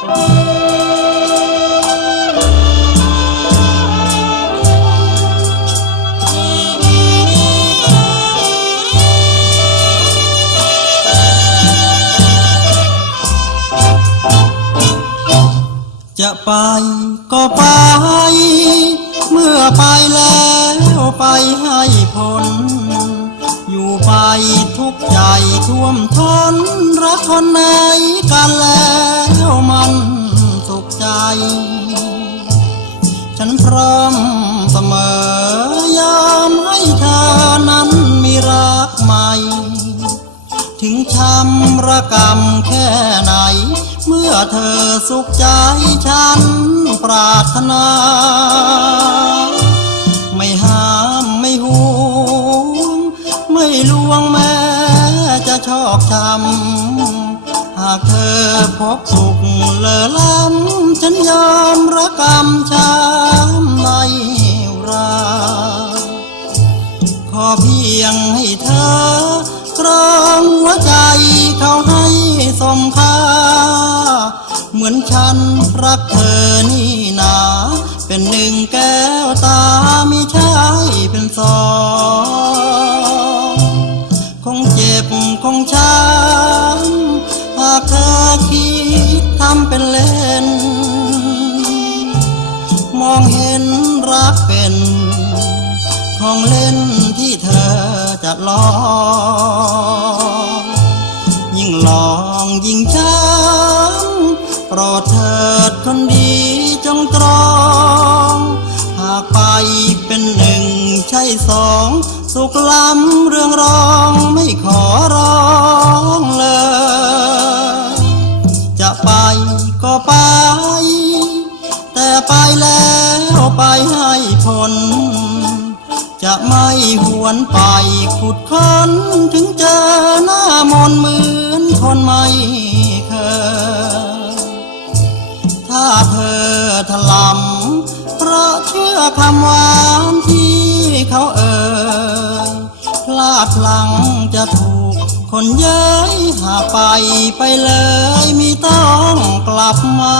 จะไปก็ไป เมื่อไปแล้วไปให้พ้นอยู่ไปทุกใจท่วมท้นรักคนไหนกันแล้ว ฉันพร้อมเสมอยามให้เธอนั้นมีรักใหม่ ถึงช้ำระกำแค่ไหน เมื่อเธอสุขใจฉันปรารถนา ไม่ห้ามไม่ห่วง ไม่ลวงแม้จะชอกช้ำหากเธอพบสุขเลอล้ำฉันย อมระกำช้ำในรา ขอเพียงให้เธอกรองหัวใจเขาให้สมค่า เหมือนฉันรักเธอนี่นา เป็นหนึ่งแก้วตาไม่ใช่เป็นสองคงเจ็บคงช้ำหากเธอคิดทำเป็นเล่น องเห็นรักเป็นของเล่นที่เธอจะลอง ยิ่งลองยิ่งช้ำโปรดเถิดคนดีจงตรอง หากไปเป็นหนึ่งใช่สอง สุขล้ำเรื่องรองไม่ขอร้องเลย จะไปก็ไป แต่ไปแล้ว ไปให้พ้นจะไม่หวนไปขุดค้นถึงเจอหน้ามนเหมือนคนไม่เคยถ้าเธอถลำเพราะเชื่อคำหวานที่เขาเอ่ยพลาดพลังจะถูกคนเย้ยหากไปไปเลยไมีต้องกลับมา